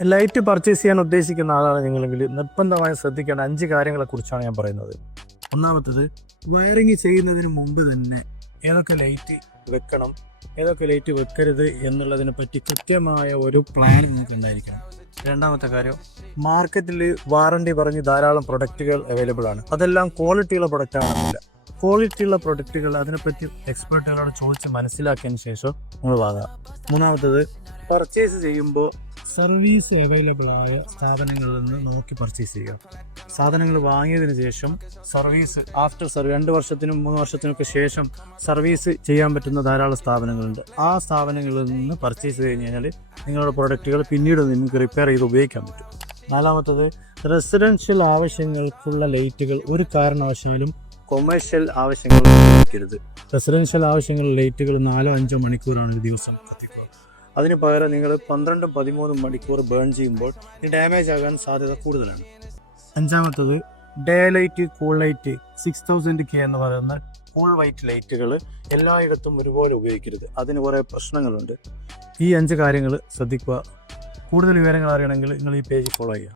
Light purchase ചെയ്യാൻ ഉദ്ദേശിക്കുന്ന ആളാണ് നിങ്ങളെങ്കിൽ നിർബന്ധമായും ശ്രദ്ധിക്കേണ്ട 5 കാര്യങ്ങളെക്കുറിച്ചാണ് ഞാൻ പറയുന്നത്. ഒന്നാമത്തത്, വയറിങ് ചെയ്യുന്നതിന് മുമ്പ് തന്നെ ഏതൊക്കെ ലൈറ്റ് വെക്കണം, ഏതൊക്കെ ലൈറ്റ് വെക്കരുത് എന്നുള്ളതിനെ പറ്റി കൃത്യമായ ഒരു പ്ലാൻ നിങ്ങൾക്ക് ഉണ്ടായിരിക്കണം. രണ്ടാമത്തെ കാര്യം, മാർക്കറ്റിൽ വാറണ്ടി പറഞ്ഞ് ധാരാളം പ്രൊഡക്റ്റുകൾ അവൈലബിൾ ആണ്. അതെല്ലാം ക്വാളിറ്റിയുള്ള പ്രൊഡക്റ്റ് ആണെന്നില്ല. ക്വാളിറ്റിയുള്ള പ്രൊഡക്റ്റുകൾ അതിനെപ്പറ്റി എക്സ്പേർട്ടുകളോട് ചോദിച്ച് മനസ്സിലാക്കിയതിന് ശേഷം നിങ്ങൾ വാങ്ങാം. മൂന്നാമത്തത്, പർച്ചേസ് ചെയ്യുമ്പോൾ സർവീസ് അവൈലബിൾ ആയ സ്ഥാപനങ്ങളിൽ നിന്ന് നോക്കി പർച്ചേസ് ചെയ്യുക. സാധനങ്ങൾ വാങ്ങിയതിന് ശേഷം സർവീസ് ആഫ്റ്റർ 2 വർഷത്തിനും 3 വർഷത്തിനൊക്കെ ശേഷം സർവീസ് ചെയ്യാൻ പറ്റുന്ന ധാരാളം സ്ഥാപനങ്ങളുണ്ട്. ആ സ്ഥാപനങ്ങളിൽ നിന്ന് പർച്ചേസ് കഴിഞ്ഞ് കഴിഞ്ഞാൽ നിങ്ങളുടെ പ്രൊഡക്റ്റുകൾ പിന്നീട് നിങ്ങൾക്ക് റിപ്പയർ ചെയ്ത് ഉപയോഗിക്കാൻ പറ്റും. നാലാമത്തത്, റെസിഡൻഷ്യൽ ആവശ്യങ്ങൾക്കുള്ള ലൈറ്റുകൾ ഒരു കാരണവശാലും കൊമേഴ്ഷ്യൽ ആവശ്യങ്ങൾ ഉപയോഗിക്കരുത്. റെസിഡൻഷ്യൽ ആവശ്യങ്ങൾ ലൈറ്റുകൾ 4-5 മണിക്കൂറാണ് ഒരു ദിവസം കത്തിക്കുക. അതിന് പകരം നിങ്ങൾ 12-13 മണിക്കൂർ ബേൺ ചെയ്യുമ്പോൾ ഇത് ഡാമേജ് ആകാൻ സാധ്യത കൂടുതലാണ്. അഞ്ചാമത്തത്, day light, cool light 6000K എന്ന് പറയുന്ന കൂൾ വൈറ്റ് ലൈറ്റുകൾ എല്ലായിടത്തും ഒരുപോലെ ഉപയോഗിക്കരുത്. അതിന് കുറേ പ്രശ്നങ്ങളുണ്ട്. ഈ 5 കാര്യങ്ങൾ ശ്രദ്ധിക്കുക. കൂടുതൽ വിവരങ്ങൾ അറിയണമെങ്കിൽ നിങ്ങൾ ഈ പേജ് ഫോളോ ചെയ്യുക.